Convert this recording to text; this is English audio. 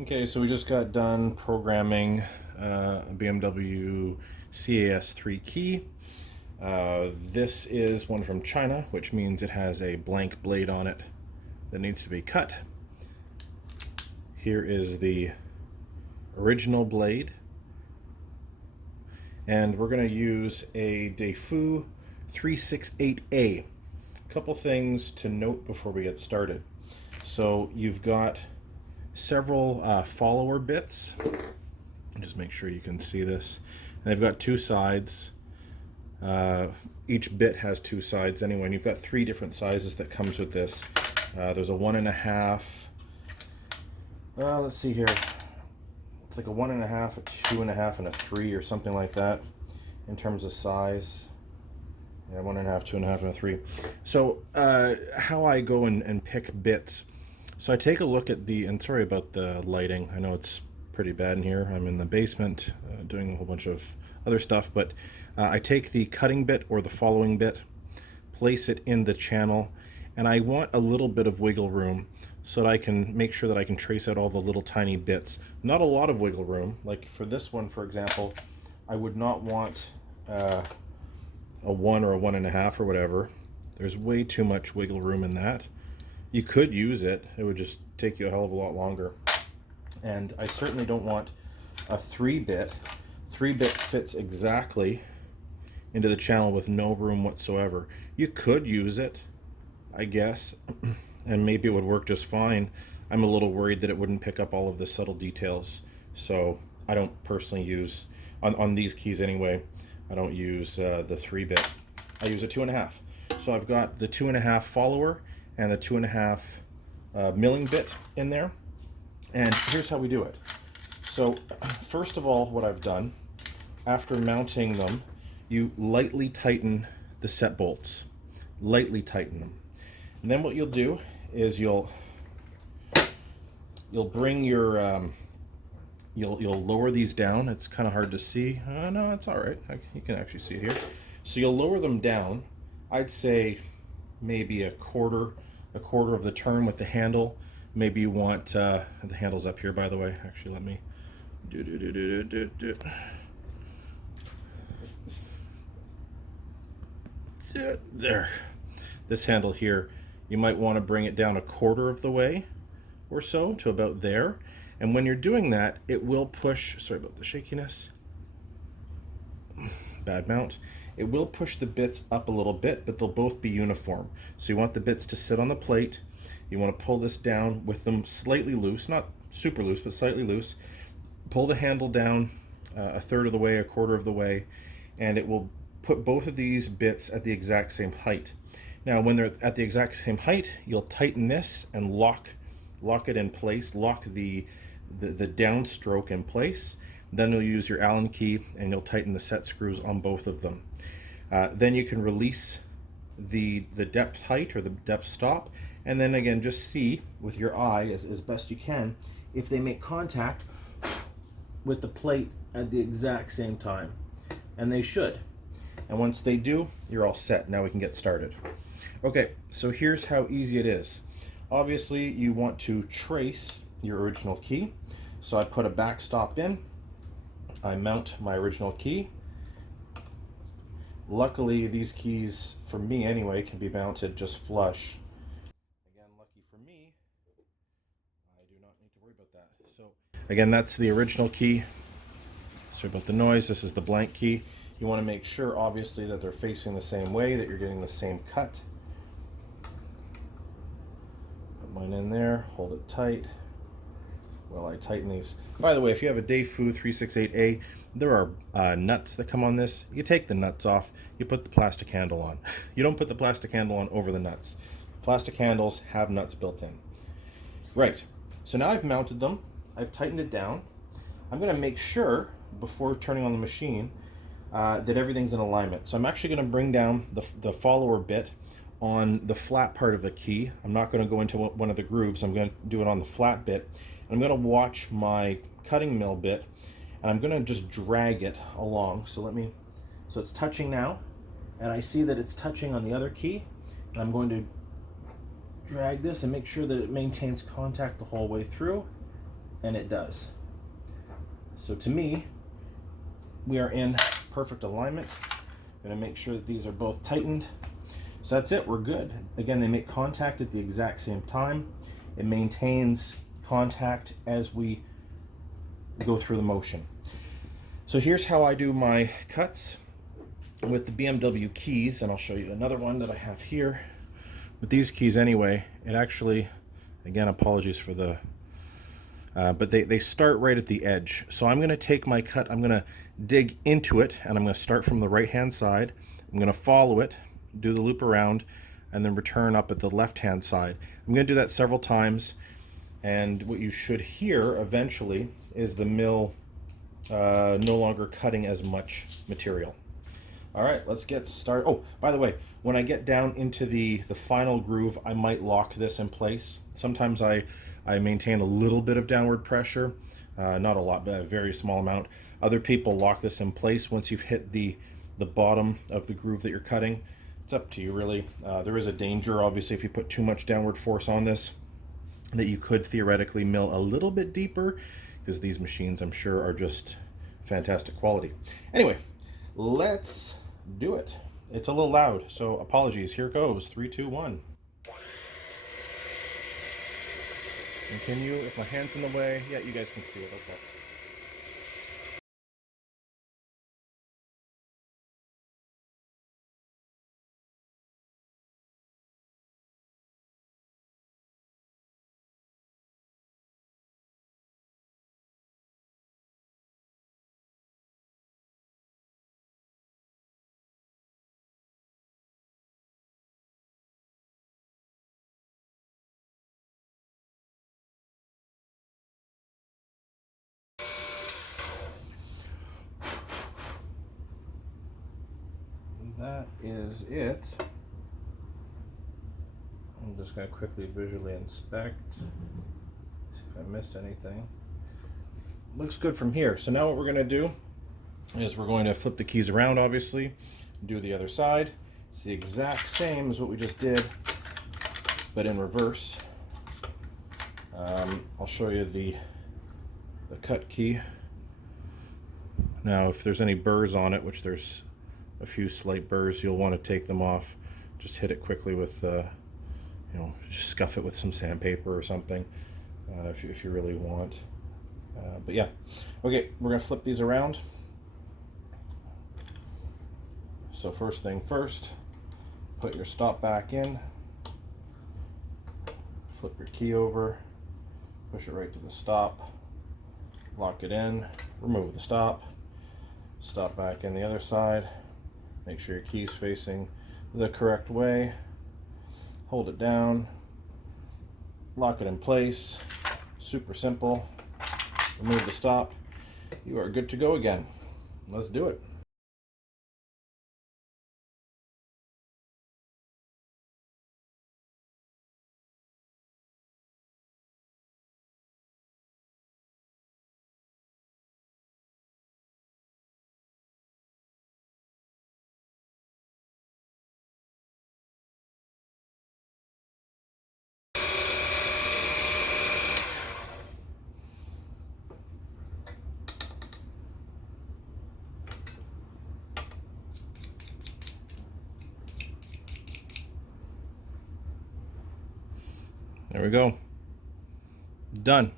Okay, so we just got done programming a BMW CAS3 key. This is one from China, which means it has a blank blade on it that needs to be cut. Here is the original blade. And we're going to use a Defu 368a. A couple things to note before we get started. So you've got several follower bits. Just make sure you can see this. And they've got two sides. Each bit has two sides anyway, and you've got three different sizes that comes with this. There's a 1.5. Let's see here. It's like a 1.5, a 2.5, and a 3 or something like that in terms of size. Yeah, 1.5, 2.5, and a 3. So how I go and pick bits. So I take a look at the, and sorry about the lighting. I know it's pretty bad in here. I'm in the basement doing a whole bunch of other stuff, but I take the cutting bit or the following bit, place it in the channel, and I want a little bit of wiggle room so that I can make sure that I can trace out all the little tiny bits. Not a lot of wiggle room. Like for this one, for example, I would not want a 1 or a 1.5 or whatever. There's way too much wiggle room in that. You could use it. It would just take you a hell of a lot longer. And I certainly don't want a 3-bit. 3-bit fits exactly into the channel with no room whatsoever. You could use it, I guess, and maybe it would work just fine. I'm a little worried that it wouldn't pick up all of the subtle details. So I don't personally use, on these keys anyway, I don't use the 3-bit. I use a 2.5. So I've got the 2.5 follower and the 2.5 milling bit in there. And here's how we do it. So first of all, what I've done, after mounting them, you lightly tighten the set bolts. Lightly tighten them. And then what you'll do is you'll bring your you'll lower these down. It's kind of hard to see. No, it's all right. You can actually see it here. So you'll lower them down. I'd say maybe a quarter of the turn with the handle. Maybe you want the handle's up here, by the way. Actually, let me there. This handle here, you might want to bring it down a quarter of the way or so to about there. And when you're doing that, it will push, sorry about the shakiness, bad mount. It will push the bits up a little bit, but they'll both be uniform. So you want the bits to sit on the plate. You want to pull this down with them slightly loose, not super loose, but slightly loose. Pull the handle down a third of the way, a quarter of the way, and it will put both of these bits at the exact same height. Now, when they're at the exact same height, you'll tighten this and lock it in place, lock the downstroke in place. Then you'll use your Allen key and you'll tighten the set screws on both of them. Then you can release the depth height or the depth stop, and then again just see with your eye as best you can if they make contact with the plate at the exact same time, and they should. And once they do, you're all set. Now we can get started. Okay, so here's how easy it is. Obviously you want to trace your original key, so I put a backstop in. I mount my original key. Luckily, these keys, for me anyway, can be mounted just flush. Again, lucky for me, I do not need to worry about that. So again, that's the original key. Sorry about the noise. This is the blank key. You want to make sure, obviously, that they're facing the same way, that you're getting the same cut. Put mine in there, hold it tight while I tighten these. By the way, if you have a Defu 368a, there are nuts that come on this. You take the nuts off, you put the plastic handle on. You don't put the plastic handle on over the nuts. Plastic handles have nuts built in. Right, so now I've mounted them, I've tightened it down. I'm going to make sure, before turning on the machine, that everything's in alignment. So I'm actually going to bring down the follower bit on the flat part of the key. I'm not going to go into one of the grooves. I'm going to do it on the flat bit. I'm going to watch my cutting mill bit, and I'm going to just drag it along. So it's touching now, and I see that it's touching on the other key, and I'm going to drag this and make sure that it maintains contact the whole way through. and it does. So to me, we are in perfect alignment. I'm going to make sure that these are both tightened. So that's it, we're good. Again, they make contact at the exact same time. It maintains contact as we go through the motion. So here's how I do my cuts with the BMW keys, and I'll show you another one that I have here. With these keys anyway, it actually, again, apologies for the, but they start right at the edge. So I'm going to take my cut, I'm going to dig into it, and I'm going to start from the right-hand side. I'm going to follow it, do the loop around, and then return up at the left-hand side. I'm going to do that several times, and what you should hear eventually is the mill no longer cutting as much material. All right, let's get started. Oh, by the way, when I get down into the final groove, I might lock this in place. Sometimes I maintain a little bit of downward pressure, not a lot, but a very small amount. Other people lock this in place once you've hit the bottom of the groove that you're cutting. It's up to you, really. There is a danger, obviously, if you put too much downward force on this, that you could theoretically mill a little bit deeper, because these machines, I'm sure, are just fantastic quality. Anyway, let's do it. It's a little loud, so apologies. Here goes. 3, 2, 1. Continue. If my hand's in the way, yeah, you guys can see it. Okay. That is it. I'm just going to quickly visually inspect, see if I missed anything. Looks good from here. So now what we're going to do is we're going to flip the keys around, obviously, do the other side. It's the exact same as what we just did, but in reverse. I'll show you the cut key. Now, if there's any burrs on it, which there's a few slight burrs, you'll want to take them off. Just hit it quickly with, just scuff it with some sandpaper or something, if you really want. But yeah, okay, we're gonna flip these around. So first thing first, put your stop back in, flip your key over, push it right to the stop, lock it in, remove the stop, stop back in the other side, make sure your key's facing the correct way, hold it down, lock it in place. Super simple. Remove the stop. You are good to go again. Let's do it. There we go. Done.